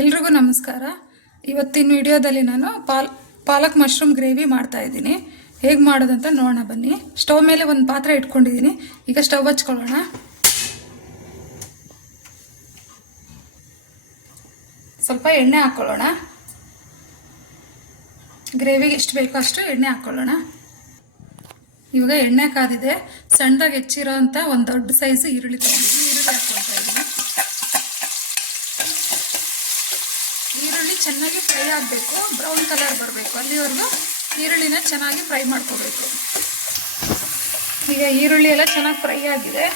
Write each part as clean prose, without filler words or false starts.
ಎಲ್ರಿಗೂ ನಮಸ್ಕಾರ. ಇವತ್ತಿನ ವಿಡಿಯೋದಲ್ಲಿ ನಾನು ಪಾಲಕ್ ಮಶ್ರೂಮ್ ಗ್ರೇವಿ ಮಾಡ್ತಾ ಇದ್ದೀನಿ. ಹೇಗೆ ಮಾಡೋದಂತ ನೋಡೋಣ ಬನ್ನಿ. ಸ್ಟವ್ ಮೇಲೆ ಒಂದು ಪಾತ್ರೆ ಇಟ್ಕೊಂಡಿದ್ದೀನಿ. ಈಗ ಸ್ಟವ್ ಹಚ್ಕೊಳ್ಳೋಣ. ಸ್ವಲ್ಪ ಎಣ್ಣೆ ಹಾಕ್ಕೊಳ್ಳೋಣ. ಗ್ರೇವಿಗೆ ಎಷ್ಟು ಬೇಕೋ ಅಷ್ಟು ಎಣ್ಣೆ ಹಾಕ್ಕೊಳ್ಳೋಣ. ಇವಾಗ ಎಣ್ಣೆ ಕಾದಿದೆ. ಸಣ್ಣದಾಗಿ ಹೆಚ್ಚಿರೋ ಅಂಥ ಒಂದು ದೊಡ್ಡ ಸೈಜ್ ಈರುಳ್ಳಿ ಹಾಕ್ಕೊಳ್ತಾ ಇದ್ದೀನಿ. ಈರುಳ್ಳಿ ಚೆನ್ನಾಗಿ ಫ್ರೈ ಆಗಬೇಕು, ಬ್ರೌನ್ ಕಲರ್ ಬರಬೇಕು. ಅಲ್ಲಿವರೆಗೂ ಈರುಳ್ಳಿನ ಚೆನ್ನಾಗಿ ಫ್ರೈ ಮಾಡ್ಕೋಬೇಕು. ಈಗ ಈರುಳ್ಳಿ ಎಲ್ಲ ಚೆನ್ನಾಗಿ ಫ್ರೈ ಆಗಿದೆ.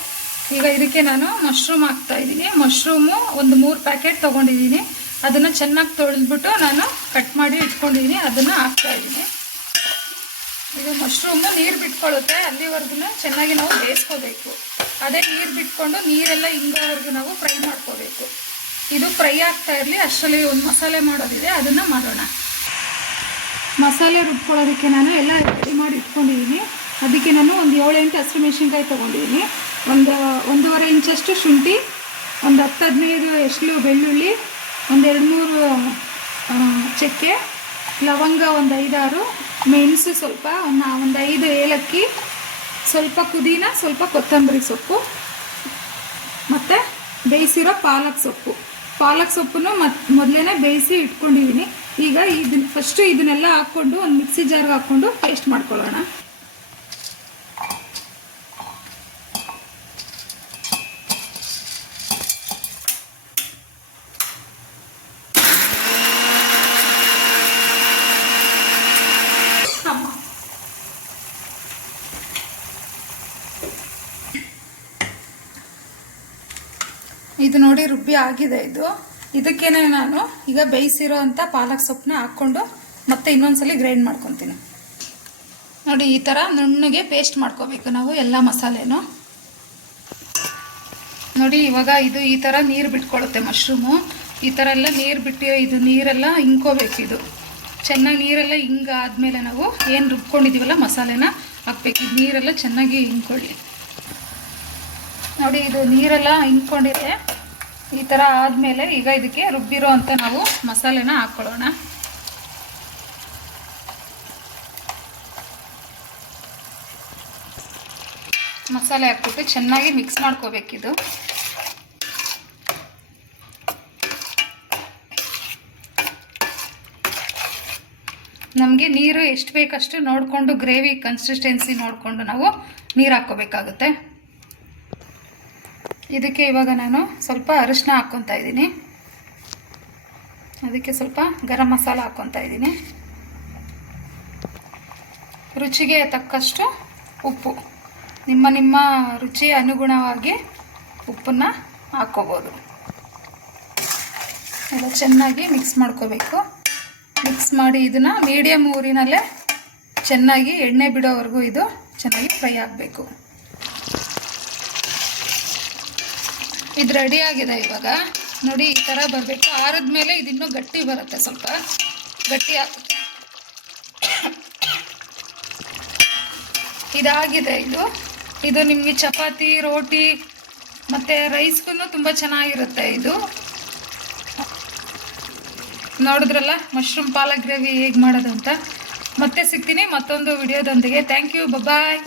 ಈಗ ಇದಕ್ಕೆ ನಾನು ಮಶ್ರೂಮ್ ಹಾಕ್ತಾ ಇದ್ದೀನಿ. ಮಶ್ರೂಮು ಒಂದು 3 ಪ್ಯಾಕೆಟ್ ತೊಗೊಂಡಿದ್ದೀನಿ. ಅದನ್ನು ಚೆನ್ನಾಗಿ ತೊಳೆದ್ಬಿಟ್ಟು ನಾನು ಕಟ್ ಮಾಡಿ ಇಟ್ಕೊಂಡಿದ್ದೀನಿ. ಅದನ್ನು ಹಾಕ್ತಾ ಇದ್ದೀನಿ. ಇದು ಮಶ್ರೂಮು ನೀರು ಬಿಟ್ಕೊಳ್ಳುತ್ತೆ. ಅಲ್ಲಿವರೆಗೂ ಚೆನ್ನಾಗಿ ನಾವು ಬೇಯಿಸ್ಕೋಬೇಕು. ಅದೇ ನೀರು ಬಿಟ್ಕೊಂಡು ನೀರೆಲ್ಲ ಹಿಂಗೋವರೆಗೂ ನಾವು ಫ್ರೈ ಮಾಡ್ಕೋಬೇಕು. ಇದು ಫ್ರೈ ಆಗ್ತಾ ಇರಲಿ. ಅಷ್ಟರಲ್ಲಿ ಒಂದು ಮಸಾಲೆ ಮಾಡೋದಿದೆ, ಅದನ್ನು ಮಾಡೋಣ. ಮಸಾಲೆ ರುಬ್ಕೊಳ್ಳೋದಕ್ಕೆ ನಾನು ಎಲ್ಲ ರೆಡಿ ಮಾಡಿ ಇಟ್ಕೊಂಡಿದ್ದೀನಿ. ಅದಕ್ಕೆ ನಾನು ಒಂದು 7-8 ಹಸಿಮೆಣಸಿನ್ಕಾಯಿ ತೊಗೊಂಡಿದ್ದೀನಿ. ಒಂದು 1.5 ಇಂಚಷ್ಟು ಶುಂಠಿ, ಒಂದು 10-15 ಎಸ್ಳು ಬೆಳ್ಳುಳ್ಳಿ, ಒಂದು 2-3 ಚಕ್ಕೆ, ಲವಂಗ ಒಂದು 5-6, ಮೆಣಸು ಸ್ವಲ್ಪ, ಒಂದು 5 ಏಲಕ್ಕಿ, ಸ್ವಲ್ಪ ಪುದೀನ, ಸ್ವಲ್ಪ ಕೊತ್ತಂಬರಿ ಸೊಪ್ಪು, ಮತ್ತು ಬೇಯಿಸಿರೋ ಪಾಲಕ್ ಸೊಪ್ಪನ್ನು ಮೊದಲೇ ಬೇಯಿಸಿ ಇಟ್ಕೊಂಡಿದ್ದೀನಿ. ಈಗ ಫಸ್ಟು ಇದನ್ನೆಲ್ಲ ಹಾಕ್ಕೊಂಡು ಒಂದು ಮಿಕ್ಸಿ ಜಾರ್ಗೆ ಹಾಕ್ಕೊಂಡು ಪೇಸ್ಟ್ ಮಾಡ್ಕೊಳ್ಳೋಣ. ಇದು ನೋಡಿ ರುಬ್ಬಿ ಆಗಿದೆ. ಇದಕ್ಕೇನೆ ನಾನು ಈಗ ಬೇಯಿಸಿರೋ ಅಂಥ ಪಾಲಕ್ ಸೊಪ್ಪನ್ನ ಹಾಕ್ಕೊಂಡು ಮತ್ತೆ ಇನ್ನೊಂದ್ಸಲಿ ಗ್ರೈಂಡ್ ಮಾಡ್ಕೊತೀನಿ. ನೋಡಿ ಈ ಥರ ನುಣ್ಣಗೆ ಪೇಸ್ಟ್ ಮಾಡ್ಕೋಬೇಕು ನಾವು ಎಲ್ಲ ಮಸಾಲೆನೂ. ನೋಡಿ ಇವಾಗ ಇದು ಈ ಥರ ನೀರು ಬಿಟ್ಕೊಳ್ಳುತ್ತೆ ಮಶ್ರೂಮು. ಈ ಥರ ಎಲ್ಲ ನೀರು ಬಿಟ್ಟು ಇದು ನೀರೆಲ್ಲ ಹಿಂಕೋಬೇಕು. ಇದು ಚೆನ್ನಾಗಿ ನೀರೆಲ್ಲ ಹಿಂಗಾದ್ಮೇಲೆ ನಾವು ಏನು ರುಬ್ಕೊಂಡಿದ್ದೀವಲ್ಲ ಮಸಾಲೆನ ಹಾಕ್ಬೇಕು. ಇದು ನೀರೆಲ್ಲ ಚೆನ್ನಾಗಿ ಹಿಂಕೊಳ್ಳಿ. ನೋಡಿ ಇದು ನೀರೆಲ್ಲ ಹಿಂಕೊಂಡಿದೆ. ಈ ಥರ ಆದಮೇಲೆ ಈಗ ಇದಕ್ಕೆ ರುಬ್ಬಿರೋ ಅಂತ ನಾವು ಮಸಾಲೆನ ಹಾಕ್ಕೊಳ್ಳೋಣ. ಮಸಾಲೆ ಹಾಕ್ಬಿಟ್ಟು ಚೆನ್ನಾಗಿ ಮಿಕ್ಸ್ ಮಾಡ್ಕೋಬೇಕಿದು. ನಮಗೆ ನೀರು ಎಷ್ಟು ಬೇಕಷ್ಟು ನೋಡಿಕೊಂಡು, ಗ್ರೇವಿ ಕನ್ಸಿಸ್ಟೆನ್ಸಿ ನೋಡಿಕೊಂಡು ನಾವು ನೀರು ಹಾಕ್ಕೋಬೇಕಾಗುತ್ತೆ. ಇದಕ್ಕೆ ಇವಾಗ ನಾನು ಸ್ವಲ್ಪ ಅರಿಶಿನ ಹಾಕ್ಕೊತಾ ಇದ್ದೀನಿ. ಅದಕ್ಕೆ ಸ್ವಲ್ಪ ಗರಂ ಮಸಾಲ ಹಾಕ್ಕೊತಾ ಇದ್ದೀನಿ. ರುಚಿಗೆ ತಕ್ಕಷ್ಟು ಉಪ್ಪು, ನಿಮ್ಮ ರುಚಿಯ ಅನುಗುಣವಾಗಿ ಉಪ್ಪನ್ನು ಹಾಕ್ಕೋಬೋದು. ಎಲ್ಲ ಚೆನ್ನಾಗಿ ಮಿಕ್ಸ್ ಮಾಡ್ಕೋಬೇಕು. ಮಿಕ್ಸ್ ಮಾಡಿ ಇದನ್ನು ಮೀಡಿಯಮ್ ಊರಿನಲ್ಲೇ ಚೆನ್ನಾಗಿ ಎಣ್ಣೆ ಬಿಡೋವರೆಗೂ ಇದು ಚೆನ್ನಾಗಿ ಫ್ರೈ ಆಗಬೇಕು. ಇದು ರೆಡಿ ಆಗಿದೆ. ಇವಾಗ ನೋಡಿ ಈ ಥರ ಬರಬೇಕು. ಆರಿದ ಮೇಲೆ ಇದಿನ್ನೂ ಗಟ್ಟಿ ಬರುತ್ತೆ, ಸ್ವಲ್ಪ ಗಟ್ಟಿ ಆಗುತ್ತೆ. ಇದಾಗಿದೆ. ಇದು ನಿಮಗೆ ಚಪಾತಿ, ರೋಟಿ ಮತ್ತು ರೈಸ್ಗೂ ತುಂಬ ಚೆನ್ನಾಗಿರುತ್ತೆ. ಇದು ನೋಡಿದ್ರಲ್ಲ ಮಶ್ರೂಮ್ ಪಾಲಕ್ ಗ್ರೇವಿ ಹೇಗೆ ಮಾಡೋದು ಅಂತ. ಮತ್ತೆ ಸಿಗ್ತೀನಿ ಮತ್ತೊಂದು ವಿಡಿಯೋದೊಂದಿಗೆ. Thank you, bye.